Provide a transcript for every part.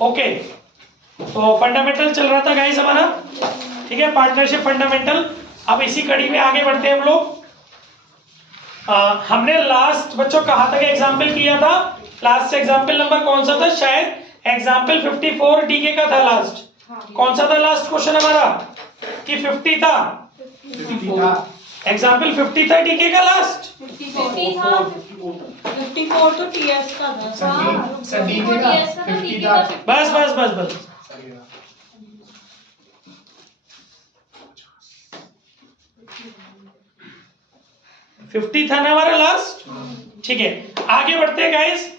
Okay, तो fundamental चल रहा था गाइस हमारा, ठीक है, पार्टनरशिप फंडामेंटल। अब इसी कड़ी में आगे बढ़ते हैं हम लोग। हमने लास्ट बच्चों कहाँ तक एग्जाम्पल किया था? लास्ट एग्जाम्पल नंबर कौन सा था? शायद एग्जाम्पल 54 डीके का था लास्ट। कौन सा था लास्ट क्वेश्चन हमारा? कि 50 था? एग्जाम्पल 50 था डीके का लास्ट। 54 तो टीएस का था। बस बस बस बस, फिफ्टी था ना हमारा लास्ट। ठीक है, आगे बढ़ते हैं गाइस।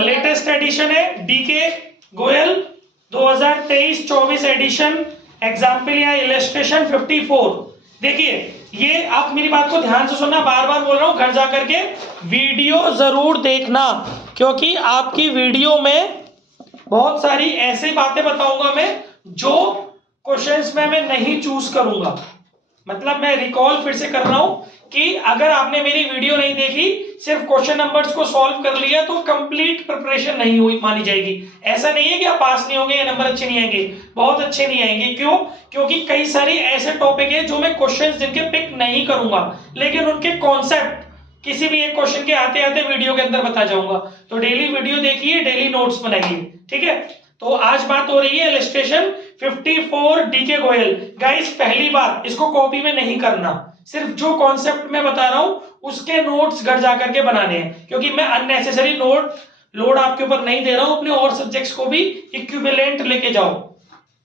लेटेस्ट एडिशन है डीके गोयल 2023-24 एडिशन, एग्जाम्पल या इलस्ट्रेशन 54। देखिए, ये आप मेरी बात को ध्यान से सुनना, बार बार बोल रहा हूं, घर जाकर के वीडियो जरूर देखना, क्योंकि आपकी वीडियो में बहुत सारी ऐसी बातें बताऊंगा मैं जो क्वेश्चंस में मैं नहीं चूज करूंगा। मतलब मैं रिकॉल फिर से कर रहा हूं कि अगर आपने मेरी वीडियो नहीं देखी, सिर्फ क्वेश्चन नंबर्स को सॉल्व कर लिया, तो कंप्लीट प्रिपरेशन नहीं हुई मानी जाएगी। ऐसा नहीं है कि आप पास नहीं होंगे या नंबर अच्छे नहीं आएंगे, बहुत अच्छे नहीं आएंगे। क्यों? क्योंकि कई सारे ऐसे टॉपिक है जो मैं क्वेश्चंस जिनके पिक नहीं करूंगा, लेकिन उनके कॉन्सेप्ट किसी भी एक क्वेश्चन के आते आते वीडियो के अंदर बता जाऊंगा। तो डेली वीडियो देखिए, डेली नोट्स बनाइए, ठीक है। तो आज बात हो रही है इलस्ट्रेशन 54 डीके गोयल। गाइस, पहली बात, इसको कॉपी में नहीं करना, सिर्फ जो कॉन्सेप्ट मैं बता रहा हूं उसके नोट्स घर जाकर के बनाने हैं, क्योंकि मैं अननेसेसरी लोड आपके ऊपर नहीं दे रहा हूं। अपने और सब्जेक्ट्स को भी इक्विवेलेंट लेके जाओ,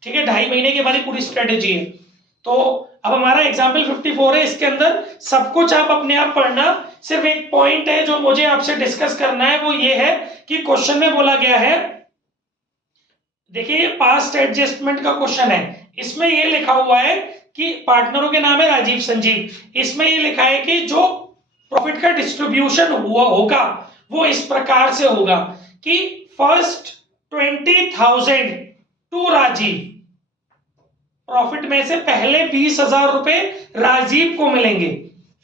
ठीक है। 2.5 महीने की हमारी पूरी स्ट्रेटेजी है। तो अब हमारा एग्जाम्पल 54 है, इसके अंदर सब कुछ आप अपने आप पढ़ना। सिर्फ एक पॉइंट है जो मुझे आपसे डिस्कस करना है, वो ये है कि क्वेश्चन में बोला गया है, देखिए पास्ट एडजस्टमेंट का क्वेश्चन है, इसमें ये लिखा हुआ है कि पार्टनरों के नाम है राजीव संजीव। इसमें ये लिखा है कि जो प्रॉफिट का डिस्ट्रीब्यूशन हुआ होगा वो इस प्रकार से होगा कि फर्स्ट 20,000 टू राजीव, प्रॉफिट में से पहले 20,000 रुपए राजीव को मिलेंगे।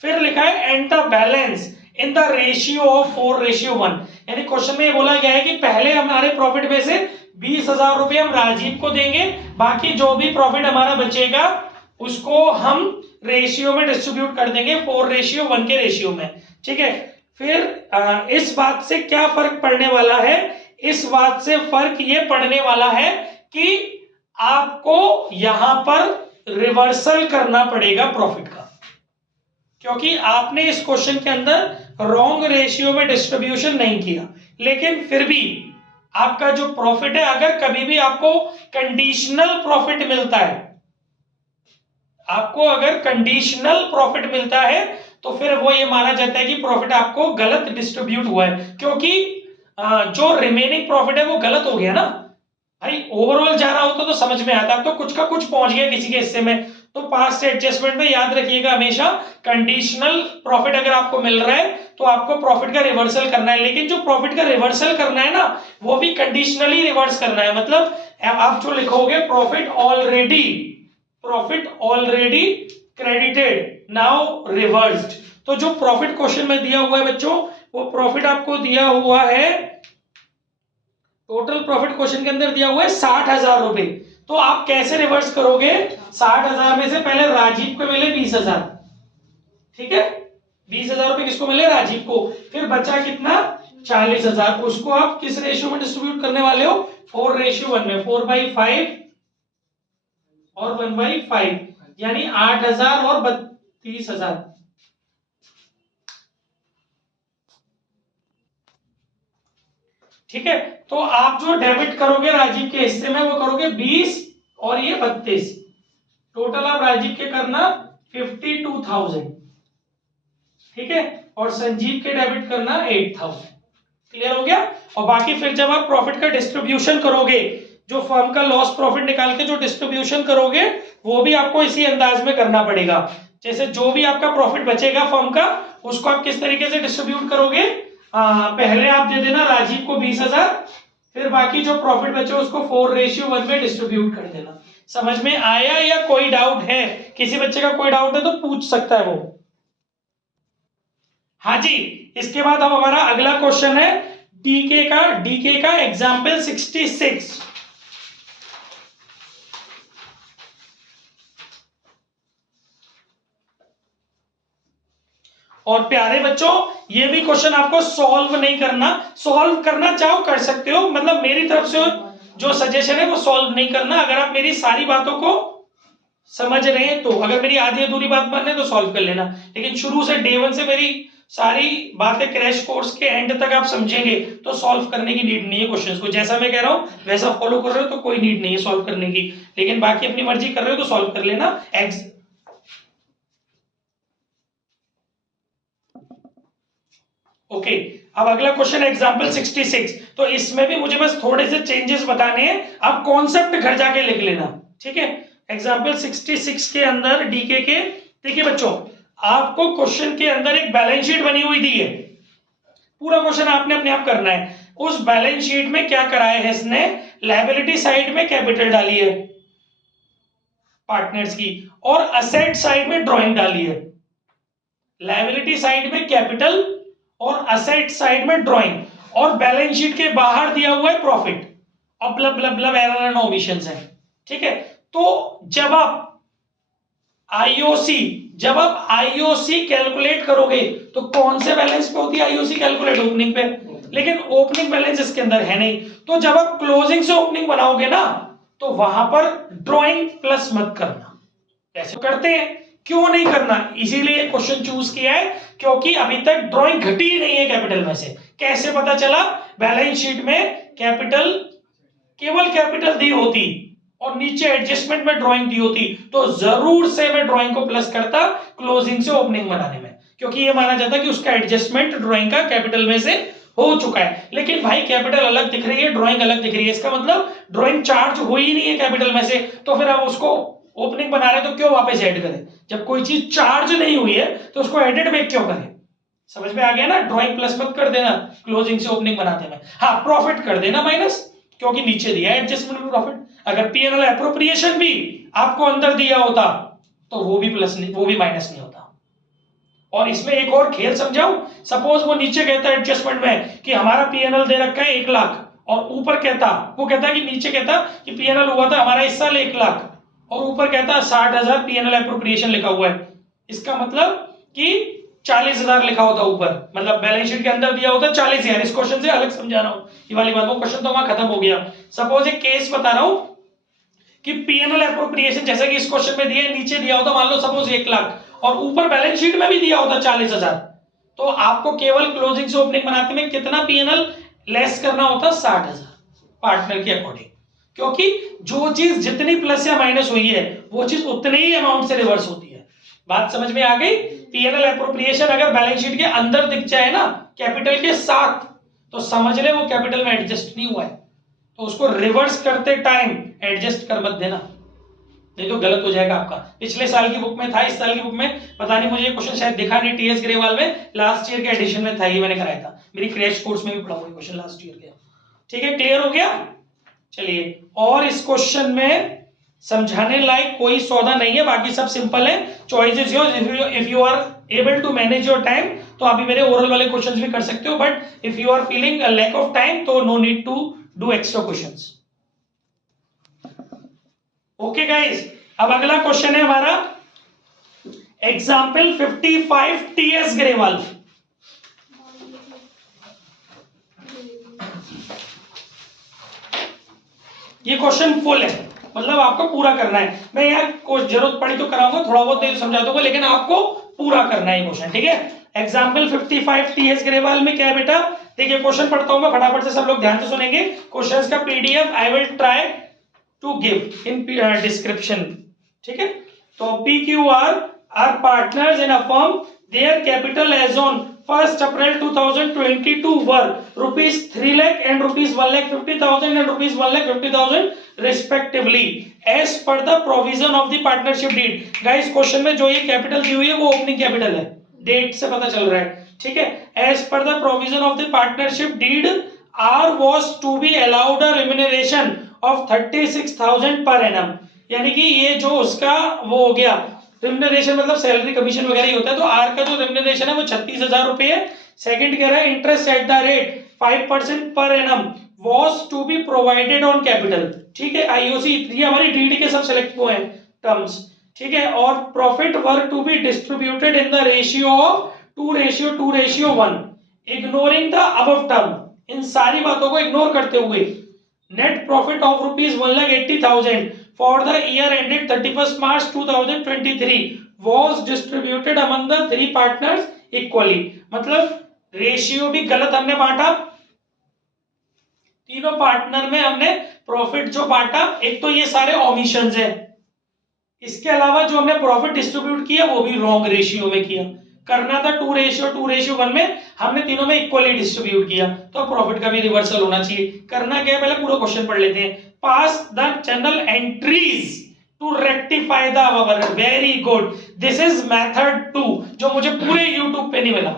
फिर लिखा है and the balance in the ratio of 4:1। यानी क्वेश्चन में ये बोला गया है कि पहले हमारे प्रॉफिट में से 20,000 रुपए हम राजीव को देंगे, बाकी जो भी प्रॉफिट हमारा बचेगा उसको हम रेशियो में डिस्ट्रीब्यूट कर देंगे, 4:1 के रेशियो में, ठीक है। फिर इस बात से क्या फर्क पड़ने वाला है? इस बात से फर्क ये पड़ने वाला है कि आपको यहां पर रिवर्सल करना पड़ेगा प्रॉफिट का, क्योंकि आपने इस क्वेश्चन के अंदर रॉन्ग रेशियो में डिस्ट्रीब्यूशन नहीं किया। लेकिन फिर भी आपका जो प्रॉफिट है, अगर कभी भी आपको कंडीशनल प्रॉफिट मिलता है, आपको अगर कंडीशनल प्रॉफिट मिलता है, तो फिर वो ये माना जाता है कि प्रॉफिट आपको गलत डिस्ट्रीब्यूट हुआ है, क्योंकि जो रिमेनिंग प्रॉफिट है वो गलत हो गया ना भाई। ओवरऑल जा रहा होता तो समझ में आता, अब तो कुछ का कुछ पहुंच गया किसी के हिस्से में। तो पास्ट एडजस्टमेंट में याद रखिएगा हमेशा, कंडीशनल प्रॉफिट अगर आपको मिल रहा है तो आपको प्रॉफिट का रिवर्सल करना है, लेकिन जो प्रॉफिट का रिवर्सल करना है ना, वो भी कंडीशनली रिवर्स करना है। मतलब आप जो लिखोगे profit already credited now reversed, तो जो प्रॉफिट क्वेश्चन में दिया हुआ है बच्चों, वो प्रॉफिट आपको दिया हुआ है, टोटल प्रॉफिट क्वेश्चन के अंदर दिया हुआ है 60,000 रुपए। तो आप कैसे रिवर्स करोगे? 60,000 में से पहले राजीव को मिले 20,000, ठीक है, 20,000 रुपए किसको मिले? राजीव को। फिर बचा कितना? 40,000। उसको आप किस रेशियो में डिस्ट्रीब्यूट करने वाले हो? 4:1 में, 4/5 और 1/5, यानी 8,000 और 32,000। ठीक है, तो आप जो डेबिट करोगे राजीव के हिस्से में, वो करोगे 20 और ये 32, टोटल आप राजीव के करना 52,000, ठीक है, और संजीव के डेबिट करना 8,000। क्लियर हो गया? और बाकी फिर जब आप प्रॉफिट का डिस्ट्रीब्यूशन करोगे, जो फर्म का लॉस प्रॉफिट निकाल के जो डिस्ट्रीब्यूशन करोगे, वो भी आपको इसी अंदाज में करना पड़ेगा। जैसे जो भी आपका प्रॉफिट बचेगा फर्म का, उसको आप किस तरीके से डिस्ट्रीब्यूट करोगे? पहले आप दे देना राजीव को 20,000, फिर बाकी जो प्रॉफिट बचे उसको 4:1 में डिस्ट्रीब्यूट कर देना। समझ में आया या कोई डाउट है? किसी बच्चे का कोई डाउट है तो पूछ सकता है वो। हाँ जी, इसके बाद अब हमारा अगला क्वेश्चन है डीके का एग्जाम्पल 66। और प्यारे बच्चों, ये भी क्वेश्चन आपको सॉल्व नहीं करना, सॉल्व करना चाहो कर सकते हो, मतलब मेरी तरफ से जो सजेशन है वो सॉल्व नहीं करना। अगर आप मेरी सारी बातों को समझ रहे हैं तो, अगर मेरी आधी अधूरी बात मान रहे तो सॉल्व कर लेना, लेकिन शुरू से डे वन से मेरी सारी बातें क्रैश कोर्स के एंड तक आप समझेंगे तो सॉल्व करने की नीड नहीं है क्वेश्चंस को। जैसा मैं कह रहा हूं वैसा फॉलो कर रहे हो तो कोई नीड नहीं है सॉल्व करने की, लेकिन बाकी अपनी मर्जी कर रहे हो तो सॉल्व कर लेना। ओके, अब अगला क्वेश्चन है एग्जांपल 66। तो इसमें भी मुझे बस थोड़े से चेंजेस बताने हैं, आप कॉन्सेप्ट घर जाके लिख लेना, ठीक है। एग्जांपल 66 के अंदर डीके के, देखिए बच्चों, आपको क्वेश्चन के अंदर एक बैलेंस शीट बनी हुई दी है, पूरा क्वेश्चन आपने अपने आप करना है। उस बैलेंस शीट में क्या कराया है इसने, लायबिलिटी साइड में कैपिटल डाली है पार्टनर्स की, और असेट साइड में ड्राइंग डाली है। लायबिलिटी साइड में कैपिटल और असेट साइड में ड्राइंग, और बैलेंस शीट के बाहर दिया हुआ है प्रॉफिट, अब लब एरर एंड ओमिशंस है, ठीक है। तो जब आप आईओसी कैलकुलेट करोगे तो कौन से बैलेंस पे होती है आईओसी कैलकुलेट, ओपनिंग पे, लेकिन ओपनिंग बैलेंस इसके अंदर है नहीं। तो जब आप क्लोजिंग से ओपनिंग बनाओगे ना तो वहां पर ड्राइंग प्लस मत करना, ऐसे करते हैं, क्यों नहीं करना, इसीलिए क्वेश्चन चूज किया है, क्योंकि अभी तक ड्राइंग घटी ही नहीं है कैपिटल में से। कैसे पता चला, बैलेंस शीट में कैपिटल, केवल कैपिटल दी होती और नीचे एडजस्टमेंट में ड्राइंग दी होती तो जरूर से मैं ड्राइंग को प्लस करता क्लोजिंग से ओपनिंग बनाने में, क्योंकि ये माना जाता कि उसका एडजस्टमेंट ड्राइंग का कैपिटल में से हो चुका है। लेकिन भाई कैपिटल अलग दिख रही है, ड्राइंग अलग दिख रही है, इसका मतलब ड्राइंग चार्ज हुई ही नहीं है कैपिटल में से, तो फिर आप उसको ओपनिंग बना रहे तो क्यों वापस ऐड करें, जब कोई चीज चार्ज नहीं हुई है तो उसको एडिट बैक क्यों करें। समझ में आ गया ना, ड्राइंग प्लस मत कर देना क्लोजिंग से ओपनिंग बनाते में, हाँ प्रॉफिट कर देना माइनस, क्योंकि नीचे दिया है एडजस्टमेंट में प्रॉफिट। अगर पीएनएल एप्रोप्रिएशन भी आपको अंदर दिया होता तो वो भी प्लस नहीं, वो भी माइनस नहीं होता। और इसमें एक और खेल समझाऊं, सपोज वो नीचे कहता है एडजस्टमेंट में कि हमारा पीएनएल दे रखा है 1 लाख, और ऊपर कहता, वो कहता कि नीचे कहता कि पीएनएल हुआ था हमारा इस साल 1 लाख, और ऊपर कहता 60,000 पीएनएल एप्रोप्रिएशन लिखा हुआ है, इसका मतलब कि 40,000 लिखा होता ऊपर, मतलब बैलेंस शीट के अंदर दिया होता 40,000। इस क्वेश्चन से अलग समझा रहा हूं ये वाली बात, वो क्वेश्चन तो वहां खत्म हो गया। सपोज एक केस बता रहा हूं कि पीएनएल एप्रोप्रिएशन जैसे कि इस क्वेश्चन में दिया है, नीचे दिया होता मान लो सपोज 1 लाख और ऊपर बैलेंस शीट में भी दिया होता 40,000, तो आपको केवल क्लोजिंग से ओपनिंग बनाते में कितना पीएनएल लेस करना होता, 60,000 पार्टनर के अकॉर्डिंग, क्योंकि जो चीज जितनी प्लस या माइनस हुई है वो चीज उतने ही अमाउंट से रिवर्स होती है। बात समझ में आ गई। पीएनएल एप्रोप्रिएशन अगर बैलेंस शीट के अंदर दिख जाए ना कैपिटल के साथ तो समझ ले वो कैपिटल में एडजस्ट नहीं हुआ है, तो उसको रिवर्स करते टाइम एडजस्ट कर मत देना, नहीं तो गलत हो जाएगा आपका। पिछले साल की बुक में था, इस साल की बुक में पता नहीं, मुझे क्वेश्चन शायद दिखा नहीं, टीएस ग्रेवाल में लास्ट ईयर के एडिशन में था, ये मैंने कराया था, मेरी क्रैश कोर्स में भी पढ़ा हुआ क्वेश्चन लास्ट ईयर के। ठीक है, क्लियर हो गया। चलिए, और इस क्वेश्चन में समझाने लायक कोई सौदा नहीं है, बाकी सब सिंपल है। Choice is yours, if you are able to manage your time तो आप मेरे ओरल वाले क्वेश्चंस भी कर सकते हो, but if you are feeling a lack of time तो no need to do extra questions. Okay guys, अब अगला क्वेश्चन है हमारा एग्जाम्पल 55 टीएस ग्रेवाल। ये क्वेश्चन फुल है, मतलब आपको पूरा करना है। मैं यार कुछ जरूरत पड़ी तो कराऊंगा, थोड़ा बहुत समझा दूंगा, लेकिन आपको पूरा करना है क्वेश्चन, ठीक है। एग्जाम्पल 55 टीएस ग्रेवाल में क्या है बेटा, देखिए क्वेश्चन पढ़ता हूं मैं फटाफट से, सब लोग ध्यान से सुनेंगे। क्वेश्चन का PDF I will try to give in description, ठीक है। तो PQR are partners in a firm, their capital as on 1st April 2022 were rupees 3 lakh and rupees 1,50,000 and rupees 1,50,000 respectively as per the provision of the partnership deed। Guys question में जो ये capital दी हुई है वो opening capital है, date से पता चल रहा है, ठीक है। as per the provision of the partnership deed R was to be allowed a remuneration of 36,000 per annum, यानी कि ये जो उसका वो हो गया रिम्यूनरेशन, मतलब सैलरी कमीशन वगैरह ही होता है, तो आर का जो रिम्यूनरेशन है वो 36,000 रुपए है। सेकंड कह रहा है इंटरेस्ट एट द रेट 5% पर annum was to be provided on capital, ठीक है। आईओसी ये हमारी डीडी के सब सेलेक्ट हुए हैं टर्म्स, ठीक है। और profit were to be distributed in the ratio of 2:1, ignoring the above term, इन सारी बातों को इग्नोर करते हुए net profit of ₹1,80,000 for the year ended 31 March 2023 was distributed among the 3 partners equally. मतलब रेशियो भी गलत हमने बांटा, तीनों पार्टनर में हमने प्रॉफिट जो बांटा, एक तो ये सारे ओमिशंस है, इसके अलावा जो हमने प्रॉफिट डिस्ट्रीब्यूट किया वो भी रॉन्ग रेशियो में किया। करना था 2:1 में, हमने तीनों में इक्वली डिस्ट्रीब्यूट किया, तो प्रॉफिट का भी रिवर्सल होना चाहिए। करना क्या है, पहले पूरा क्वेश्चन पढ़ लेते हैं। Pass the journal entries to rectify the above error. Very good, this is method 2, जो मुझे पूरे यूट्यूब पे नहीं मिला।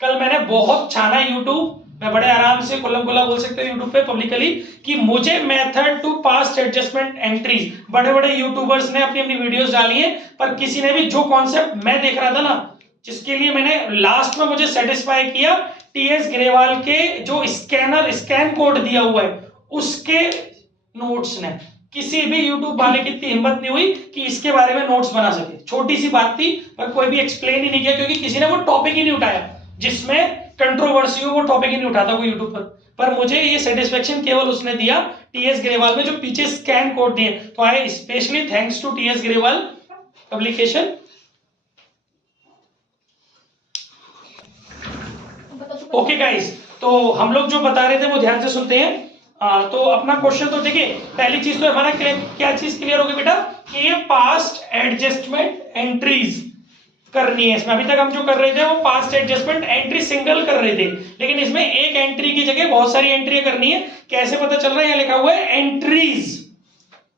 कल मैंने बहुत छाना यूट्यूब, मैं बड़े आराम से खुल्लम खुल्ला बोल सकते हैं यूट्यूब पे पब्लिकली कि मुझे method to past adjustment entries, बड़े बड़े यूट्यूबर्स ने अपनी अपनी वीडियोस डाली हैं, पर किसी ने भी जो कॉन्सेप्ट मैं देख रहा था ना, जिसके लिए मैंने लास्ट में मुझे सेटिस्फाई किया, टीएस ग्रेवाल के जो स्कैन कोड दिया हुआ है उसके नोट्स ने, किसी भी यूट्यूब वाले की इतनी हिम्मत नहीं हुई कि इसके बारे में नोट्स बना सके। छोटी सी बात थी, पर कोई भी एक्सप्लेन ही नहीं किया, क्योंकि किसी ने वो टॉपिक ही नहीं उठाया जिसमें कंट्रोवर्सी हो, वो टॉपिक ही नहीं उठाता कोई यूट्यूब पर मुझे ये सेटिस्फेक्शन केवल उसने दिया टीएस ग्रेवाल में, जो पीछे स्कैन कोड दिए। तो I specially thanks to TS Grewal publication. Okay guys, तो हम लोग जो बता रहे थे वो ध्यान से सुनते हैं। तो अपना क्वेश्चन तो देखिए, पहली चीज तो हमारा क्या चीज क्लियर होगी बेटा, कि ये पास्ट एडजस्टमेंट एंट्रीज करनी है। इसमें अभी तक हम जो कर रहे थे वो पास्ट एडजस्टमेंट एंट्री सिंगल कर रहे थे, लेकिन इसमें एक एंट्री की जगह बहुत सारी एंट्री करनी है। कैसे पता चल रहा है, यहाँ लिखा हुआ है entries,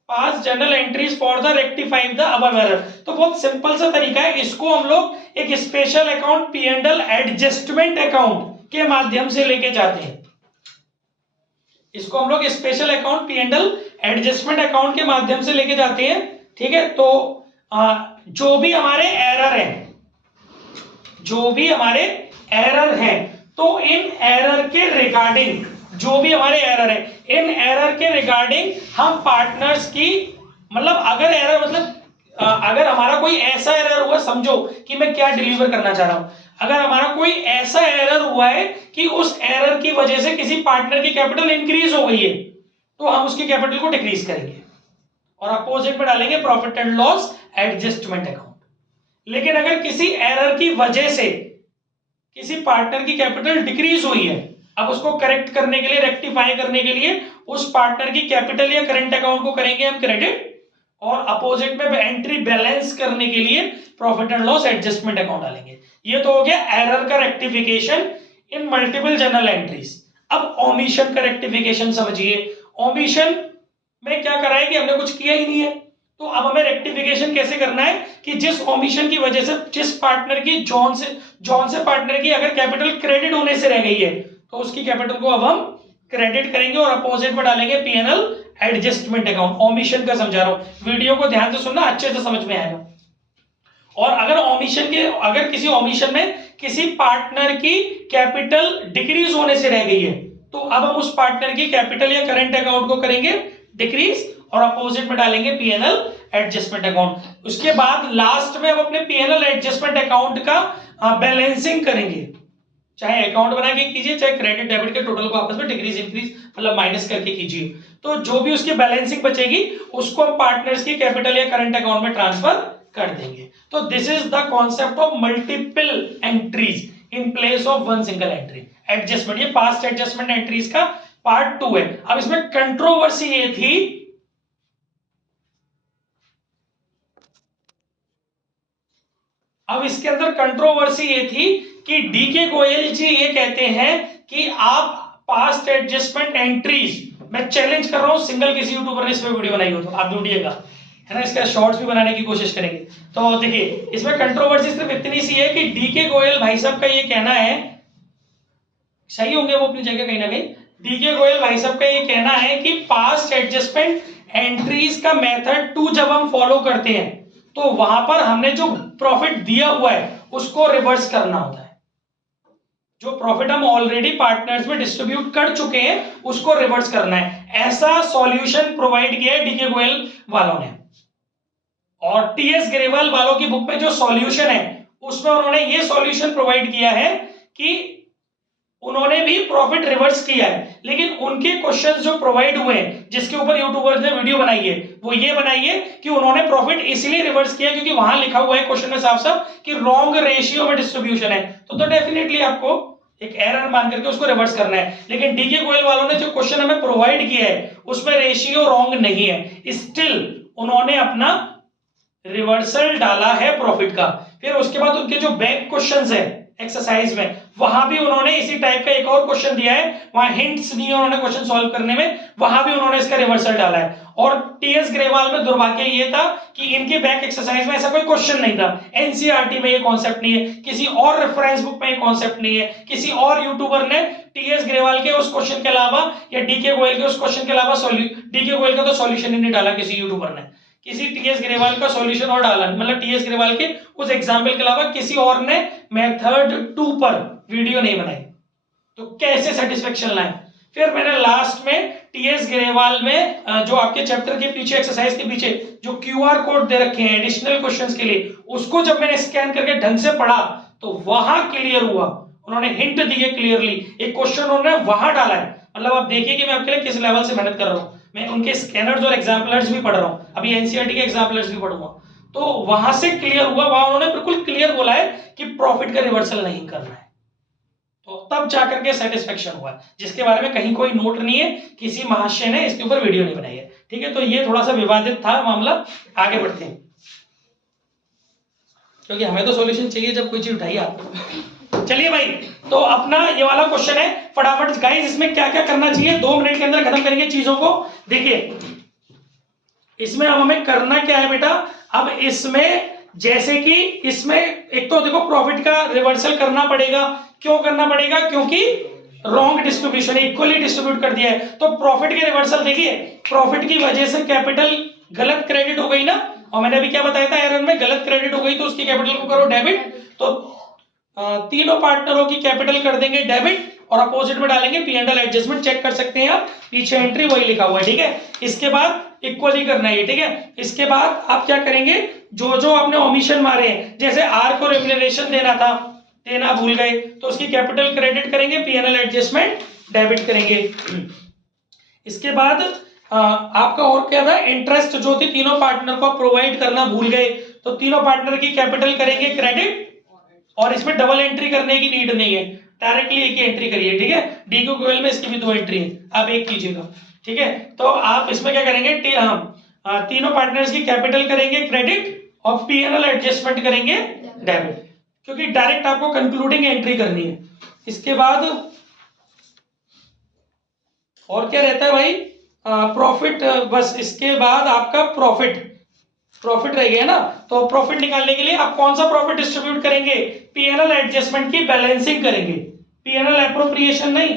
past journal entries for the rectify the above error. तो बहुत सिंपल सा तरीका है, इसको हम लोग एक special account P&L adjustment account के माध्यम से लेके जाते हैं। इसको हम लोग special account P&L adjustment account के माध्यम से लेके जाते हैं। ठीक है, तो जो भी हमारे एरर हैं, जो भी हमारे एरर हैं, तो इन एरर के रिगार्डिंग, जो भी हमारे एरर है, इन एरर के रिगार्डिंग हम पार्टनर्स की, मतलब अगर एरर, मतलब अगर हमारा कोई ऐसा एरर हुआ, समझो कि मैं क्या डिलीवर करना चाह रहा हूं, अगर हमारा कोई ऐसा एरर हुआ है कि उस एरर की वजह से किसी पार्टनर की कैपिटल इंक्रीज हो गई है, तो हम उसकी कैपिटल को डिक्रीज करेंगे और अपोजिट में डालेंगे profit and loss adjustment account. लेकिन अगर किसी एरर की वजह से किसी पार्टनर की कैपिटल डिक्रीज हुई है, अब उसको करेक्ट करने के लिए, रेक्टिफाई करने के लिए उस पार्टनर की कैपिटल या करंट अकाउंट को करेंगे हम क्रेडिट, और अपोजिट में एंट्री बैलेंस करने के लिए profit and loss adjustment account डालेंगे। ये तो हो गया एरर का रेक्टिफिकेशन इन मल्टीपल जर्नल एंट्रीज। अब ओमिशन का रेक्टिफिकेशन समझिए। ओमिशन में क्या करा है कि हमने कुछ किया ही नहीं है, तो अब हमें रेक्टिफिकेशन कैसे करना है कि जिस ओमिशन की वजह से, जिस पार्टनर की जॉन से पार्टनर की अगर कैपिटल क्रेडिट होने से रह गई है, तो उसकी कैपिटल को अब हम क्रेडिट करेंगे और अपोजिट में डालेंगे P&L एडजस्टमेंट अकाउंट। ओमिशन का समझा रहा हूं, वीडियो को ध्यान से सुनना, अच्छे से समझ में आएगा। और अगर किसी ओमिशन में किसी पार्टनर की कैपिटल डिक्रीज होने से रह गई है, तो अब हम उस पार्टनर की कैपिटल या करंट अकाउंट को करेंगे डिक्रीज और अपोजिट में डालेंगे P&L एडजस्टमेंट अकाउंट। उसके बाद लास्ट में हम अपने P&L एडजस्टमेंट अकाउंट का बैलेंसिंग करेंगे, चाहे अकाउंट बना के कीजिए, चाहे क्रेडिट डेबिट के टोटल को आपस में डिक्रीज इंक्रीज मतलब माइनस करके कीजिए। तो जो भी उसकी बैलेंसिंग बचेगी उसको हम पार्टनर्स की कैपिटल या करंट अकाउंट में ट्रांसफर कर देंगे। तो this is the concept of multiple entries in place of one single entry adjustment. ये पास्ट एडजस्टमेंट एंट्रीज का पार्ट 2 है। अब इसमें कंट्रोवर्सी ये थी, अब इसके अंदर कंट्रोवर्सी ये थी कि डीके गोयल जी ये कहते हैं कि आप पास्ट एडजस्टमेंट एंट्रीज, मैं चैलेंज कर रहा हूं, सिंगल किसी यूट्यूबर ने इसमें वीडियो बनाई हो तो आप ढूंढिएगा, है ना, इसका शॉर्ट्स भी बनाने की कोशिश करेंगे। तो देखिए इसमें कंट्रोवर्सी सिर्फ इतनी सी है कि डीके गोयल भाई साहब का ये कहना है, सही होंगे वो अपनी जगह कहीं ना कहीं, डीके गोयल भाई साहब का ये कहना है कि पास्ट एडजस्टमेंट एंट्रीज का मेथड 2 जब हम फॉलो करते हैं तो वहां पर हमने जो प्रॉफिट दिया हुआ है उसको रिवर्स करना होता है। जो प्रॉफिट हम ऑलरेडी पार्टनर्स में डिस्ट्रीब्यूट कर चुके हैं उसको रिवर्स करना है। ऐसा सॉल्यूशन प्रोवाइड किया है डीके गोयल वालों ने, और टीएस ग्रेवाल वालों की बुक में जो सॉल्यूशन है उसमें उन्होंने ये सॉल्यूशन प्रोवाइड किया है कि उन्होंने भी प्रॉफिट रिवर्स किया है, लेकिन उनके क्वेश्चंस जो प्रोवाइड हुए हैं जिसके ऊपर यूट्यूबर्स ने वीडियो बनाई है वो ये बनाई है कि उन्होंने प्रॉफिट इसलिए रिवर्स किया क्योंकि वहां लिखा हुआ है क्वेश्चन में साफ साफ कि रॉन्ग रेशियो में डिस्ट्रीब्यूशन है, तो डेफिनेटली आपको एक एरर मान करके उसको रिवर्स करना है। लेकिन डीके गोयल वालों ने जो क्वेश्चन हमें प्रोवाइड किया है उसमें रेशियो रॉन्ग नहीं है, स्टिल उन्होंने अपना रिवर्सल डाला है प्रॉफिट का। फिर उसके बाद उनके जो बैक क्वेश्चंस है एक्सरसाइज में वहां भी उन्होंने इसी टाइप का एक और क्वेश्चन दिया है, वहां हिंट्स दिए उन्होंने क्वेश्चन सॉल्व करने में, वहां भी उन्होंने इसका रिवर्सल डाला है। और टीएस ग्रेवाल में दुर्भाग्य ये था कि इनके बैक एक्सरसाइज में ऐसा कोई क्वेश्चन नहीं था, एनसीईआरटी में ये कॉन्सेप्ट नहीं है, किसी और रेफरेंस बुक में ये कॉन्सेप्ट नहीं है, किसी और यूट्यूबर ने टीएस ग्रेवाल के उस क्वेश्चन के अलावा या डीके गोयल के उस क्वेश्चन के अलावा डीके गोयल का तो सॉल्यूशन ही नहीं डाला किसी यूट्यूबर ने, किसी टीएस ग्रेवाल का सॉल्यूशन और डाला, मतलब टीएस ग्रेवाल के उस एग्जाम्पल के अलावा किसी और ने मेथड 2 पर वीडियो नहीं बनाई, तो कैसे सेटिस्फेक्शन लाए। फिर मैंने लास्ट में टीएस ग्रेवाल में जो आपके चैप्टर के पीछे एक्सरसाइज के पीछे जो क्यूआर कोड दे रखे हैं एडिशनल क्वेश्चंस के लिए, उसको जब मैंने स्कैन करके ढंग से पढ़ा तो वहां क्लियर हुआ, उन्होंने हिंट दिए क्लियरली, एक क्वेश्चन उन्होंने वहां डाला है। मतलब आप देखिए कि मैं आपके लिए किस लेवल से मेहनत कर रहा हूं, मैं उनके स्कैनर्स और एग्जाम्पलर्स भी पढ़ रहा हूं, अभी एनसीईआरटी के एग्जाम्पलर्स भी पढ़ूंगा, तो वहां से क्लियर हुआ, वहां उन्होंने बिल्कुल क्लियर बोला है कि प्रॉफिट का रिवर्सल नहीं करना है, तो तब जाकर के सेटिस्फेक्शन हुआ, जिसके बारे में कहीं कोई नोट नहीं है, किसी महाशय ने इसके ऊपर वीडियो नहीं बनाई है। ठीक है, तो ये थोड़ा सा विवादित था मामला, आगे बढ़ते हैं क्योंकि हमें तो सॉल्यूशन चाहिए जब कोई चीज उठाई आप। चलिए भाई, तो अपना ये वाला क्वेश्चन है, फटाफट गाइस इसमें क्या क्या करना चाहिए 2 मिनट के अंदर खत्म करेंगे चीजों को। देखिए इसमें अब हमें करना क्या है बेटा, अब इसमें जैसे कि इसमें एक तो देखो प्रॉफिट का रिवर्सल करना पड़ेगा, क्यों करना पड़ेगा, क्योंकि रॉन्ग डिस्ट्रीब्यूशन इक्वली डिस्ट्रीब्यूट कर दिया है, तो प्रॉफिट के रिवर्सल देखिए, प्रॉफिट की वजह से कैपिटल गलत क्रेडिट हो गई ना, और मैंने अभी क्या बताया था एरर में, गलत क्रेडिट हो गई तो उसकी कैपिटल को करो डेबिट, तो तीनों पार्टनरों की कैपिटल कर देंगे डेबिट और अपोजिट में डालेंगे P&L एडजस्टमेंट, चेक कर सकते हैं आप, पीछे एंट्री वही लिखा हुआ है। ठीक है, इसके बाद इक्वली करना है। ठीक है, इसके बाद आप क्या करेंगे, जो जो आपने ओमिशन मारे हैं, जैसे आर को रेम्यूनरेशन देना था, देना भूल गए, तो उसकी कैपिटल क्रेडिट करेंगे, P&L एडजस्टमेंट डेबिट करेंगे। इसके बाद आपका और क्या था, इंटरेस्ट जो थी तीनों पार्टनर को प्रोवाइड करना भूल गए, तो तीनों पार्टनर की कैपिटल करेंगे क्रेडिट, और इसमें डबल एंट्री करने की नीड नहीं है, डायरेक्टली एक ही एंट्री करिए। ठीक है, डीके गोयल में इसकी भी 2 एंट्री है, आप एक कीजिएगा। ठीक है, तो आप इसमें क्या करेंगे, तीनों पार्टनर्स की कैपिटल करेंगे क्रेडिट और P&L एडजस्टमेंट करेंगे डेबिट, क्योंकि डायरेक्ट आपको कंक्लूडिंग एंट्री करनी है। इसके बाद और क्या रहता है भाई, प्रॉफिट, बस इसके बाद आपका प्रॉफिट रह गया ना, तो प्रॉफिट निकालने के लिए आप कौन सा प्रॉफिट डिस्ट्रीब्यूट करेंगे, P&L एडजस्टमेंट की बैलेंसिंग करेंगे, P&L एप्रोप्रिएशन नहीं,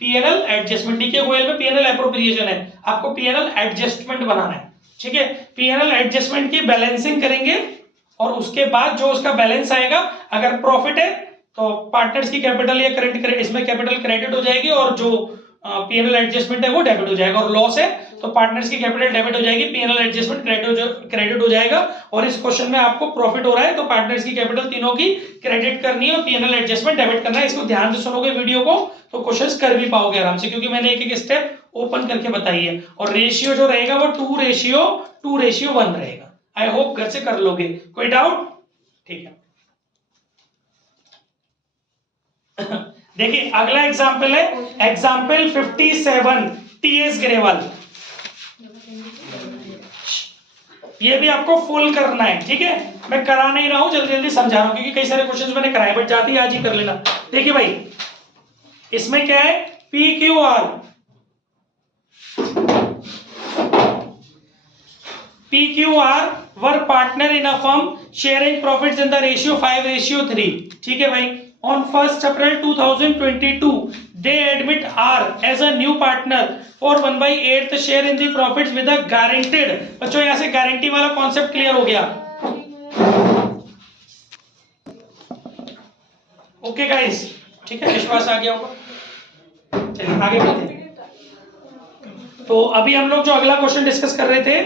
P&L एडजस्टमेंट, डीके गोयल में P&L एप्रोप्रिएशन है, आपको P&L एडजस्टमेंट बनाना है। ठीक है, P&L एडजस्टमेंट की बैलेंसिंग करेंगे, और उसके बाद जो उसका बैलेंस आएगा, अगर प्रॉफिट है तो पार्टनर्स की कैपिटल या करंट क्रेडिट, इसमें कैपिटल क्रेडिट हो जाएगी और जो P&L एडजस्टमेंट है वो डेबिट हो जाएगा, और लॉस है तो पार्टनर्स की कैपिटल डेबिट हो जाएगी, P&L एडजस्टमेंट क्रेडिट हो जाएगा। और इस क्वेश्चन में आपको प्रॉफिट हो रहा है तो पार्टनर्स की कैपिटल तीनों की क्रेडिट करनी है और P&L एडजस्टमेंट डेबिट करना है। इसको ध्यान से सुनोगे वीडियो को तो क्वेश्चंस कर भी पाओगे आराम से, क्योंकि मैंने एक एक स्टेप ओपन करके बताई है, और रेशियो जो रहेगा वो 2:1 रहेगा। आई होप घर से कर लोगे, कोई डाउट? ठीक है देखिए अगला एग्जाम्पल है, एग्जाम्पल 57 टीएस ग्रेवाल, ये भी आपको फुल करना है। ठीक है, मैं करा नहीं रहा हूं, जल्दी जल्दी समझा रहा हूं, क्योंकि कई सारे क्वेश्चंस मैंने कराए, बट जाते ही आज ही कर लेना। देखिए भाई, इसमें क्या है, PQR were partner in a firm sharing profits in the ratio 5:3। ठीक है भाई, on 1st April 2022 they admit R as a new partner for 1/8 share in the profits with a guaranteed, बच्चों यहां से गारंटी वाला कॉन्सेप्ट क्लियर हो गया। Okay guys, ठीक है, विश्वास आ गया होगा। चलिए आगे बढ़ते हैं। तो अभी हम लोग जो अगला क्वेश्चन डिस्कस कर रहे थे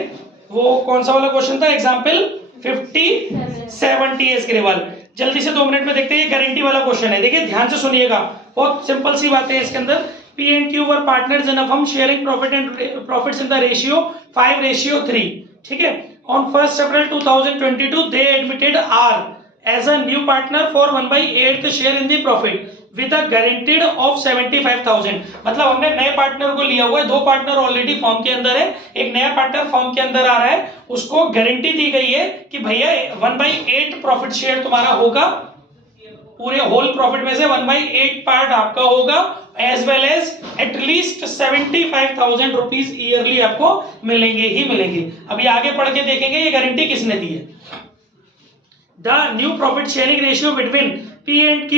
वो कौन सा वाला क्वेश्चन था, एग्जाम्पल 57 टीएस ग्रेवाल। जल्दी से 2 मिनट में देखते हैं। ये गारंटी वाला क्वेश्चन है, देखिए ध्यान से सुनिएगा, बहुत सिंपल सी बात है इसके अंदर। P and Q were partners in a firm sharing profits in the ratio 5:3, ठीक है। On 1st April 2022 they admitted R as a new partner for 1/8 share in the profit with a guaranteed of 75,000। मतलब हमने नए partner को लिया हुआ है, 2 partner already firm के अंदर है, एक नया पार्टनर फर्म के अंदर आ रहा है, उसको गारंटी दी गई है कि भैया 1/8 प्रॉफिट शेयर तुम्हारा होगा, पूरे होल प्रॉफिट में से 1/8 पार्ट आपका होगा, as well as at least 75,000 rupees yearly आपको मिलेंगे ही मिलेंगे। अभी आगे पढ़ के देखेंगे ये गारंटी किसने दी है। The new profit sharing ratio between P and Q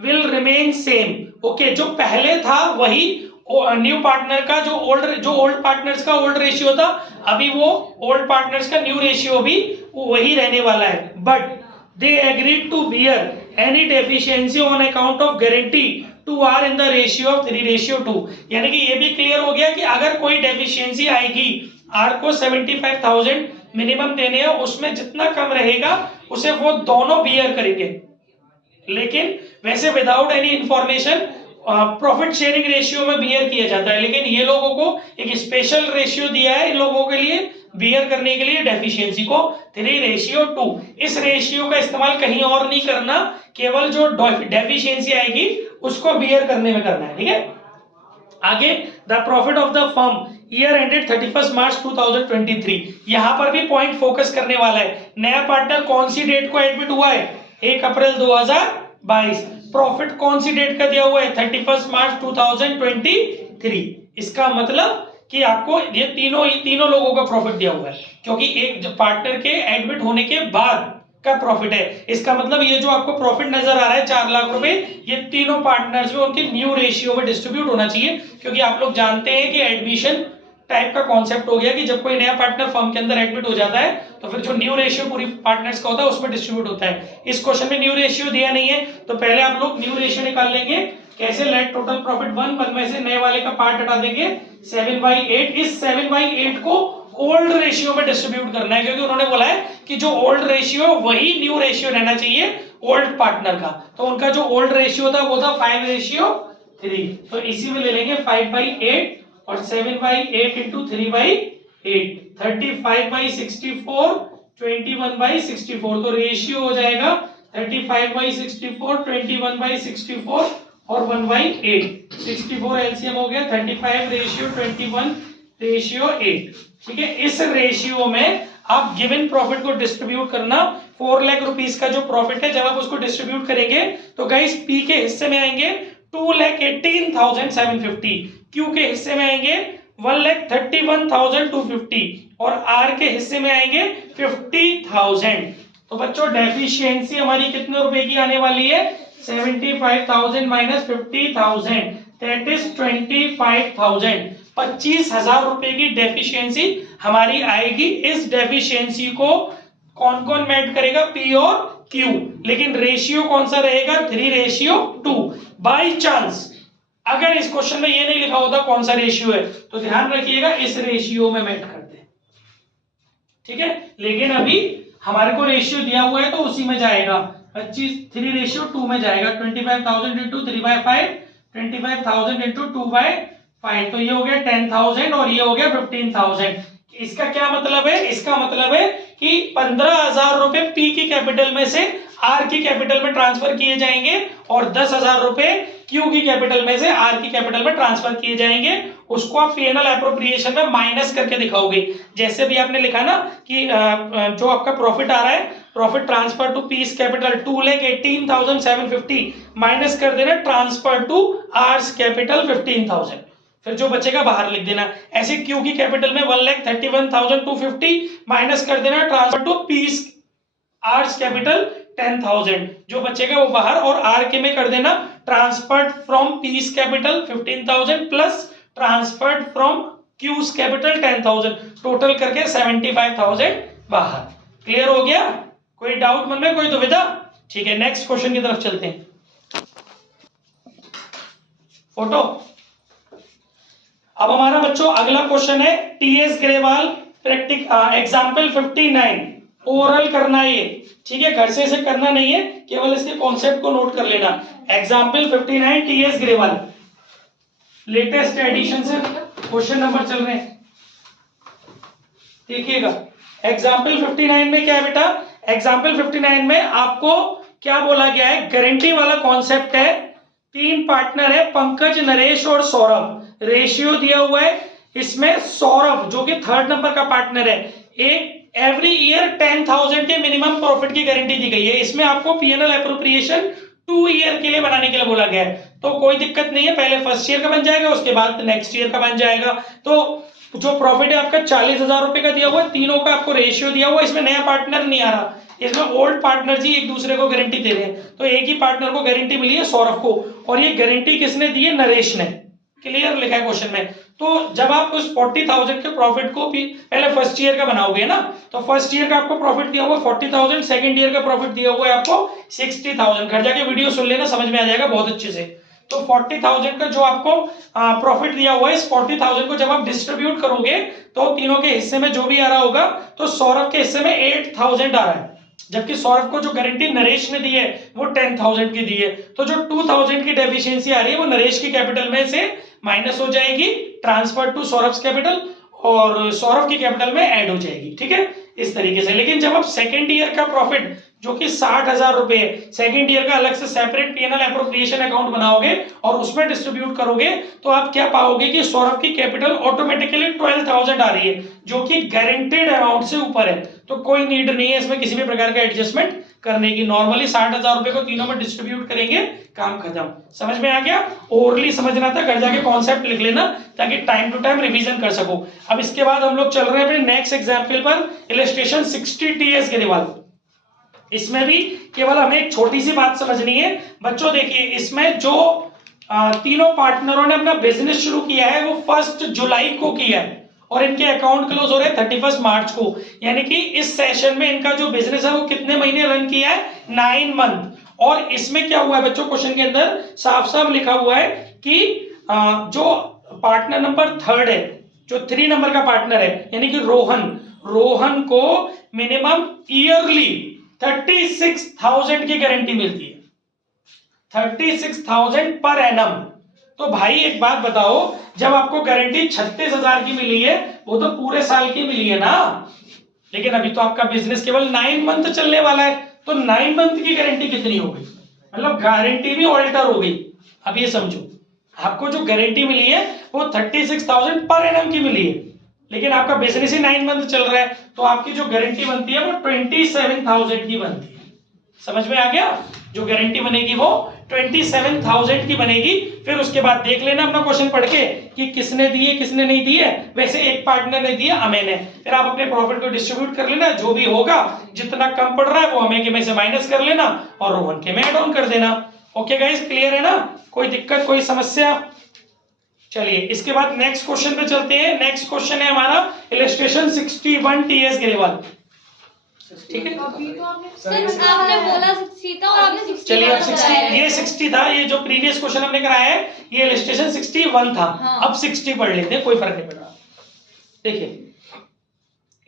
will remain same. Okay, जो पहले था वही न्यू पार्टनर का, जो ओल्ड पार्टनर्स का ओल्ड रेशियो था, अभी वो ओल्ड पार्टनर्स का न्यू रेशियो भी वही रहने वाला है। But they agreed to bear any deficiency on account of guarantee to R in the ratio of 3:2। यानी कि ये भी क्लियर हो गया कि अगर कोई डेफिशिएंसी आएगी, R को 75,000 मिनिमम देने हैं, उसमें जितना कम रहेगा उसे वो दोनों बियर करेंगे। लेकिन वैसे without any information profit sharing ratio में बियर किया जाता है, लेकिन ये लोगों को एक स्पेशल रेशियो दिया है इन लोगों के लिए बियर करने के लिए डेफिशिएंसी को 3:2। इस रेशियो का इस्तेमाल कहीं और नहीं करना, केवल जो डेफिशिएंसी आएगी उसको बियर करने में करना है, ठीक है। आगे the profit of the firm year ended 31 March 2023। यहां पर भी पॉइंट फोकस करने वाला है। नया पार्टनर कौन सी डेट को एडमिट हुआ है? 1 अप्रैल 2022। प्रॉफिट कौन सी डेट का दिया हुआ है? 31 मार्च 2023। इसका मतलब कि आपको ये तीनों लोगों का प्रॉफिट दिया हुआ है, क्योंकि एक जो पार्टनर के एडमिट होने के बाद का प्रॉफिट है। इसका मतलब ये जो आपको प्रॉफिट नजर आ रहा है 4 लाख रुपए, ये तीनों पार्टनर्स में उनके न्यू रेशियो में डिस्ट्रीब्यूट होना चाहिए, क्योंकि आप लोग जानते हैं कि एडमिशन टाइप का कॉन्सेप्ट हो गया कि जब कोई नया पार्टनर फर्म के अंदर एडमिट हो जाता है तो फिर जो न्यू रेशियो पूरी पार्टनर्स का होता है उसमें डिस्ट्रीब्यूट होता है। इस क्वेश्चन में न्यू रेशियो दिया नहीं है, तो पहले आप लोग न्यू रेशियो निकाल लेंगे। कैसे? लेट टोटल प्रॉफिट 1 में से नए वाले का पार्ट हटा देंगे 7/8। इस 7/8 को ओल्ड रेशियो में डिस्ट्रीब्यूट करना है, क्योंकि उन्होंने बोला है कि जो ओल्ड रेशियो वही न्यू रेशियो रहना चाहिए ओल्ड पार्टनर का। तो उनका जो ओल्ड रेशियो था वो था 5:3। तो इसी में ले लेंगे 5/8 और 7/8 इंटू 3/8, 35/64, 21/64। तो रेशियो हो जाएगा 35/64, 21/64 और 1/8। 64 एलसीएम हो गया, 35:21:8। ठीक है, इस रेशियो में आप गिवन प्रॉफिट को डिस्ट्रीब्यूट करना। 4 लाख रुपीस का जो प्रॉफिट है, जब आप उसको डिस्ट्रीब्यूट करेंगे तो गाइस पी के हिस्से में आएंगे 2,18,750, क्यू के हिस्से में आएंगे 1,31,250 और आर के हिस्से में आएंगे 50,000। तो बच्चों डेफिशिएंसी हमारी कितने रुपए की आने वाली है? 75,000 माइनस 50,000, दैट इज 25,000। 25,000 रुपए की डेफिशिएंसी हमारी आएगी। इस डेफिशिएंसी को कौन कौन मेट करेगा? पी और क्यू। लेकिन रेशियो कौन सा रहेगा? 3:2। बाई चांस अगर इस क्वेश्चन में ये नहीं लिखा होता कौन सा रेशियो है, तो ध्यान रखिएगा इस रेशियो में मेट करते हैं, ठीक है। लेकिन अभी हमारे को रेशियो दिया हुआ है तो उसी में जाएगा। 3:2 में जाएगा। 25,000 इंटू 3/5, 25,000 इंटू 2/5, तो ये हो गया 10,000 और ये हो गया 15,000। इसका क्या मतलब है? इसका मतलब है कि 15,000 रुपए पी की कैपिटल में से आर की कैपिटल में ट्रांसफर किए जाएंगे और 10,000 रुपए क्यू की कैपिटल में से आर की कैपिटल में ट्रांसफर किए जाएंगे। उसको आप पीएनएल एप्रोप्रिएशन में माइनस करके दिखाओगे। जैसे भी आपने लिखा ना कि जो आपका प्रॉफिट आ रहा है, profit transfer to piece capital 2,18,750 minus कर देना ट्रांसफर टू आर्स कैपिटल 15,000, फिर जो बचेगा बाहर लिख देना। ऐसे क्यू की कैपिटल में 1,31,250 माइनस कर देना transfer to P's R's capital 10,000, जो बचेगा वो बाहर। और आर के में कर देना transferred from piece capital 15,000 plus transferred from cues capital 10,000, total करके 75,000 बाहर। क्लियर हो गया? कोई डाउट मन में, कोई दुविधा? ठीक है, नेक्स्ट क्वेश्चन की तरफ चलते हैं। फोटो। अब हमारा बच्चों अगला क्वेश्चन है टीएस ग्रेवाल प्रैक्टिक एग्जाम्पल 59। ओरल करना है ये, ठीक है, घर से इसे करना नहीं है, केवल इसके कॉन्सेप्ट को नोट कर लेना। Example 59 TS Grewal, latest edition से क्वेश्चन नंबर चल रहे हैं, देखिएगा। एग्जाम्पल 59 में क्या है बेटा, एग्जाम्पल 59 में आपको क्या बोला गया है, गारंटी वाला कॉन्सेप्ट है। 3 पार्टनर है, पंकज, नरेश और सौरभ। रेशियो दिया हुआ है, इसमें सौरभ जो कि 3rd नंबर का पार्टनर है, एक एवरी ईयर 10,000 के मिनिमम प्रॉफिट की गारंटी दी गई है। इसमें आपको पीएनएल एप्रोप्रिएशन 2 ईयर के लिए बनाने के लिए बोला गया है, तो कोई दिक्कत नहीं है, पहले फर्स्ट ईयर का बन जाएगा, उसके बाद नेक्स्ट ईयर का बन जाएगा। तो जो प्रॉफिट है आपका 40,000 रुपए का दिया हुआ है, तीनों का आपको रेशियो दिया हुआ है, इसमें नया पार्टनर नहीं आ रहा, इसमें ओल्ड पार्टनर जी एक दूसरे को गारंटी दे रहे हैं। तो एक ही पार्टनर को गारंटी मिली है, सौरभ को, और ये गारंटी किसने दी है, नरेश ने। क्लियर लिखा है क्वेश्चन में। तो जब आप उस 40,000 के प्रॉफिट को भी पहले फर्स्ट ईयर का बनाओगे ना, तो फर्स्ट ईयर का आपको प्रॉफिट दिया हुआ 40,000, सेकंड ईयर का प्रॉफिट दिया हुआ है आपको 60,000। घर जाके वीडियो सुन लेना, समझ में आ जाएगा बहुत अच्छे से। तो 40,000 का जो आपको प्रॉफिट दिया हुआ है, इस 40,000 को जब आप डिस्ट्रीब्यूट करोगे तो तीनों के हिस्से में जो भी आ रहा होगा, तो सौरभ के हिस्से में 8,000 आ रहा है, जबकि सौरभ को जो गारंटी नरेश ने दी है वो 10,000 की दी है। तो जो 2,000 की डेफिशिएंसी आ रही है वो नरेश की कैपिटल में से माइनस हो जाएगी, ट्रांसफर टू सौरभ कैपिटल, और सौरभ की कैपिटल में ऐड हो जाएगी, ठीक है, इस तरीके से। लेकिन जब आप सेकेंड ईयर का प्रॉफिट जो कि 60,000 रुपए, सेकेंड ईयर का अलग से सेपरेट पीएनएल एप्रोप्रिएशन अकाउंट बनाओगे और उसमें डिस्ट्रीब्यूट करोगे, तो आप क्या पाओगे कि सौरभ की कैपिटल ऑटोमेटिकली 12,000 आ रही है, जो कि गारंटेड अमाउंट से ऊपर है। तो कोई नीड नहीं है इसमें किसी भी प्रकार का एडजस्टमेंट करने की। नॉर्मली 60,000 रुपए को तीनों में डिस्ट्रीब्यूट करेंगे, काम खत्म। समझ में आ गया? ओरली समझना था, घर जाके कॉन्सेप्ट लिख लेना ताकि टाइम टू टाइम रिवीजन कर सको। अब इसके बाद हम लोग चल रहे हैं अपने नेक्स्ट एग्जाम्पल पर, इलस्ट्रेशन 60 टीएस ग्रेवाल। इसमें भी केवल हमें एक छोटी सी बात समझनी है बच्चों। देखिए, इसमें जो तीनों पार्टनरों ने अपना बिजनेस शुरू किया है वो 1 जुलाई को किया है, और इनके अकाउंट क्लोज हो रहे हैं 31 मार्च को। यानी कि इस सेशन में इनका जो बिजनेस है वो कितने महीने रन किया है, 9 मंथ। और इसमें क्या हुआ है बच्चों, क्वेश्चन के अंदर साफ साफ लिखा हुआ है कि जो पार्टनर नंबर 3rd है, जो 3 नंबर का पार्टनर है, यानी कि रोहन को मिनिमम ईयरली 36,000 की गारंटी मिलती है, 36,000 पर एनम। तो भाई एक बात बताओ, जब आपको गारंटी 36,000 की मिली है, वो तो पूरे साल की मिली है ना। लेकिन अभी तो आपका बिजनेस केवल 9 मंथ चलने वाला है, तो 9 मंथ की गारंटी कितनी हो गई, मतलब गारंटी भी ऑल्टर हो गई। अब ये समझो, आपको जो गारंटी मिली है वो 36,000 पर एनम की मिली है, लेकिन आपका बिजनेस ही 9 मंथ चल रहा है, तो आपकी जो गारंटी बनती है वो 27,000 की बनती है। समझ में आ गया? जो गारंटी बनेगी वो 27,000 की बनेगी। फिर उसके बाद देख लेना अपना क्वेश्चन पढ़ के कि किसने दिए किसने नहीं दिए। वैसे एक पार्टनर ने दिया, अमेय ने। फिर आप अपने प्रॉफिट को डिस्ट्रीब्यूट कर लेना, जो भी होगा, जितना कम पड़ रहा है वो अमेय के में से माइनस कर लेना और रोहन के में ऐड ऑन कर देना। ओके गाइस, क्लियर है ना? कोई दिक्कत, कोई समस्या? चलिए इसके बाद नेक्स्ट क्वेश्चन पे चलते हैं। नेक्स्ट क्वेश्चन है हमारा इलस्ट्रेशन 61 टीएस ग्रेवाल। ठीक है, अभी तो आपने बोला 60 था और आपने 60। चलिए अब 60, ये 60 था, ये जो प्रीवियस क्वेश्चन हमने कराया है ये इलस्ट्रेशन 61 था। हाँ। अब 60 पढ़ लेते हैं, कोई फर्क नहीं पड़ रहा। देखिए,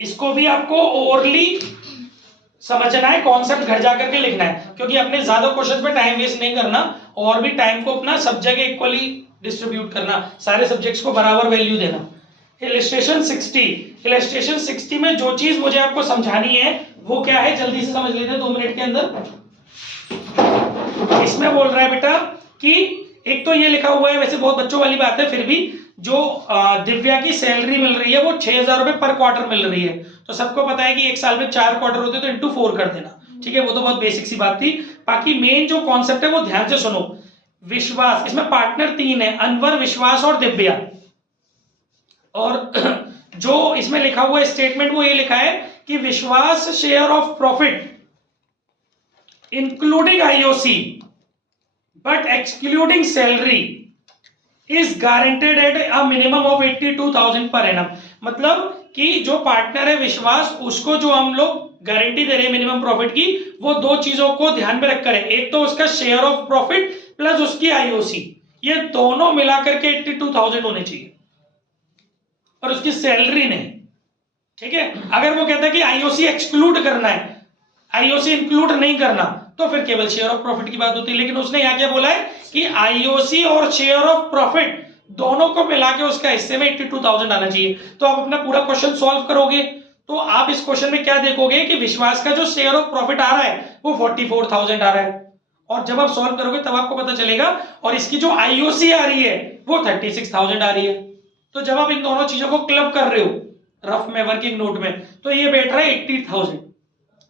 इसको भी आपको ओरली समझना है, कॉन्सेप्ट घर जाकर के लिखना है, क्योंकि अपने ज्यादा क्वेश्चन पे टाइम वेस्ट नहीं करना, और भी टाइम को अपना सब जगह इक्वली डिस्ट्रीब्यूट करना, सारे सब्जेक्ट्स को बराबर वैल्यू देना। इलस्ट्रेशन 60 में जो चीज मुझे आपको समझानी है वो क्या है, जल्दी से समझ लेते हैं 2 मिनट के अंदर। इसमें बोल रहा है बेटा कि एक तो ये लिखा हुआ है, वैसे बहुत बच्चों वाली बात है, फिर भी जो दिव्या की सैलरी मिल रही है वो 6,000 रुपए पर क्वार्टर मिल रही है। तो सबको पता है कि एक साल में 4 क्वार्टर होते हैं, तो इंटू 4 कर देना। ठीक है, वो तो बहुत बेसिक सी बात थी। बाकी मेन जो कॉन्सेप्ट है वो ध्यान से सुनो। विश्वास, इसमें पार्टनर 3 है, अनवर, विश्वास और दिव्या। और जो इसमें लिखा हुआ स्टेटमेंट वो ये लिखा है कि विश्वास share of profit including IOC but excluding salary is guaranteed at a minimum of 82,000 per annum. मतलब कि जो पार्टनर है विश्वास, उसको जो हम लोग गारंटी दे रहे हैं मिनिमम प्रॉफिट की, वो 2 चीजों को ध्यान में रखकर है। एक तो उसका शेयर ऑफ प्रॉफिट प्लस उसकी आईओसी, ये दोनों मिलाकर के 82,000 होने चाहिए, और उसकी सैलरी नहीं। ठीक है। अगर वो कहता है कि आईओसी एक्सक्लूड करना है, आईओसी इंक्लूड नहीं करना, तो फिर केवल शेयर ऑफ प्रॉफिट की बात होती है। लेकिन उसने यहाँ क्या बोला है कि आईओसी और शेयर ऑफ प्रॉफिट दोनों को मिला के उसका हिस्से में 82,000 आना चाहिए। तो आप अपना पूरा क्वेश्चन सॉल्व करोगे तो आप इस क्वेश्चन में क्या देखोगे कि विश्वास का जो शेयर ऑफ प्रॉफिट आ रहा है वो 44,000 आ रहा है, और जब आप सॉल्व करोगे तब आपको पता चलेगा, और इसकी जो आईओसी आ रही है वो 36,000 आ रही है। तो जब आप इन दोनों चीजों को क्लब कर रहे हो रफ में, वर्किंग नोट में, तो ये बैठ रहा है 80,000,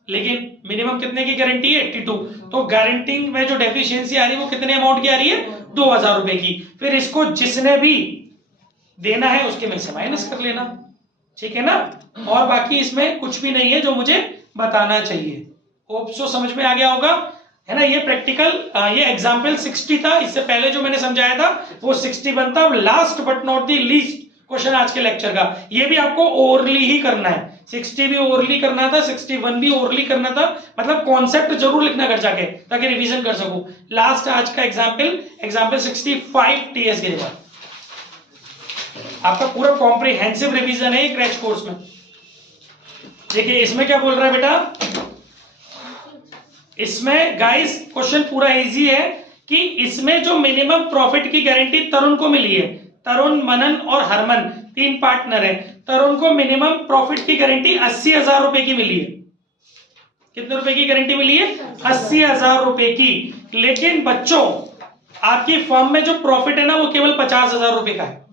लेकिन मिनिमम कितने की गारंटी है 82। तो गारंटिंग में जो डेफिशिएंसी आ रही है वो कितने अमाउंट की आ रही है 2,000 रुपए की। फिर इसको जिसने भी देना है उसके में से माइनस कर लेना, ठीक है ना। और बाकी इसमें कुछ भी नहीं है जो मुझे बताना चाहिए। होप सो समझ में आ गया होगा, है ना। ये प्रैक्टिकल, ये एग्जाम्पल 60 था, इससे पहले जो मैंने समझाया था वो 61 था। Last but not the least question आज के लेक्चर का, ये भी आपको ओरली ही करना है। 60 भी ओरली करना था, 61 भी ओरली करना था, मतलब कॉन्सेप्ट जरूर लिखना कर जाके ताकि रिवीजन कर सकूं। लास्ट आज का एग्जाम्पल 65 टीएस के बाद आपका पूरा कॉम्प्रिहेंसिव रिवीजन है क्रैश कोर्स में। देखिए इसमें क्या बोल रहा है बेटा, इसमें गाइस क्वेश्चन पूरा इजी है कि इसमें जो मिनिमम प्रॉफिट की गारंटी तरुण को मिली है, तरुण, मनन और हरमन 3 पार्टनर हैं। तरुण को मिनिमम प्रॉफिट की गारंटी 80,000 रुपए की मिली है। कितने रुपए की गारंटी मिली है 80,000 रुपए की। लेकिन बच्चों आपकी फर्म में जो प्रॉफिट है ना वो केवल 50,000 रुपए का है।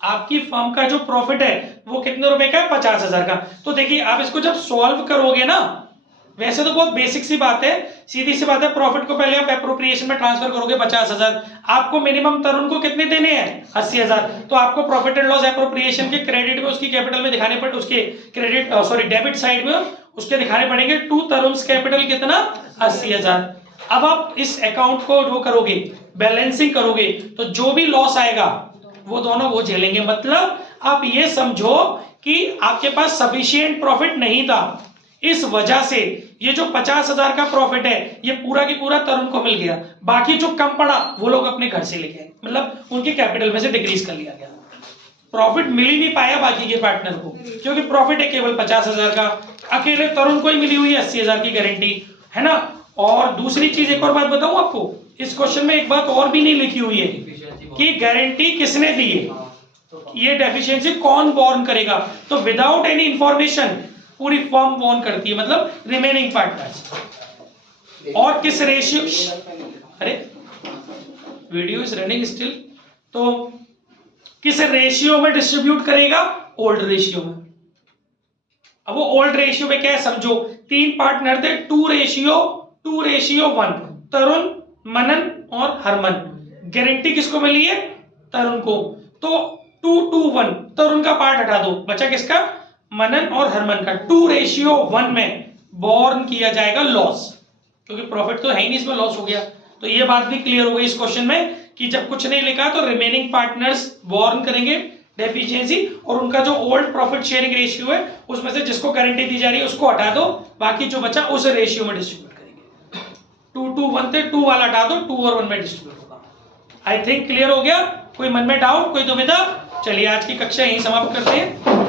आपकी फर्म का जो प्रॉफिट है वो कितने रुपए का है 50,000 का। तो देखिए आप इसको जब सॉल्व करोगे ना, वैसे तो बहुत बेसिक सी बात है, सीधी सी बात है, प्रॉफिट को पहले आप एप्रोप्रिएशन में ट्रांसफर करोगे 50,000, आपको मिनिमम तरुण को कितने देने हैं 80,000, तो आपको प्रॉफिट एंड लॉस एप्रोप्रिएशन के क्रेडिट में उसकी कैपिटल में दिखाने पड़े, उसके क्रेडिट डेबिट साइड में उसके दिखाने पड़ेंगे टू तरुण कैपिटल कितना 80,000। अब आप इस अकाउंट को जो करोगे बैलेंसिंग करोगे तो जो भी लॉस आएगा वो दोनों वो झेलेंगे। मतलब आप ये समझो कि आपके पास सफिशिएंट प्रॉफिट नहीं था, इस वजह से ये जो 50,000 का प्रॉफिट है ये पूरा की पूरा तरुण को मिल गया, बाकी जो कम पड़ा वो लोग अपने घर से लेके आए, मतलब उनके कैपिटल में से डिक्रीज कर लिया गया। प्रॉफिट मिल ही नहीं पाया बाकी के पार्टनर को, क्योंकि प्रॉफिट है केवल 50,000 का, अकेले तरुण को ही मिली हुई है 80,000 की गारंटी, है ना। और दूसरी चीज एक और बात बताऊं आपको, इस क्वेश्चन में एक बात और भी नहीं लिखी हुई है कि गारंटी किसने दी है, ये डेफिशिएंसी कौन बॉर्न करेगा। तो विदाउट एनी इंफॉर्मेशन पूरी फर्म बॉर्न करती है, मतलब रिमेनिंग पार्टनर्स। और किस रेशियो, अरे वीडियो इज रनिंग स्टिल, तो किस रेशियो में डिस्ट्रीब्यूट करेगा, ओल्ड रेशियो में। अब वो ओल्ड रेशियो में क्या है समझो, 3 पार्टनर थे, 2:1, तरुण, मनन और हरमन। गारंटी किसको मिली है तरुण को, तो 2:1 तरुण का पार्ट हटा दो, बचा किसका मनन और हरमन का। 2:1 में बॉर्न किया जाएगा लॉस, क्योंकि प्रॉफिट तो है ही नहीं, इसमें लॉस हो गया। तो ये बात भी क्लियर हो गई इस क्वेश्चन में कि जब कुछ नहीं लिखा तो रिमेनिंग पार्टनर्स बॉर्न करेंगे डेफिशिएंसी, और उनका जो ओल्ड प्रॉफिट शेयरिंग रेशियो है उसमें से जिसको गारंटी दी जा रही है उसको हटा दो, बाकी जो बचा उस रेशियो में डिस्ट्रीब्यूट करेंगे। 2:1 थे, 2 वाला हटा दो, 2 और 1 में डिस्ट्रीब्यूट होगा। आई थिंक क्लियर हो गया। कोई मन में डाउट, कोई दुविधा? चलिए आज की कक्षा यहीं समाप्त करते हैं।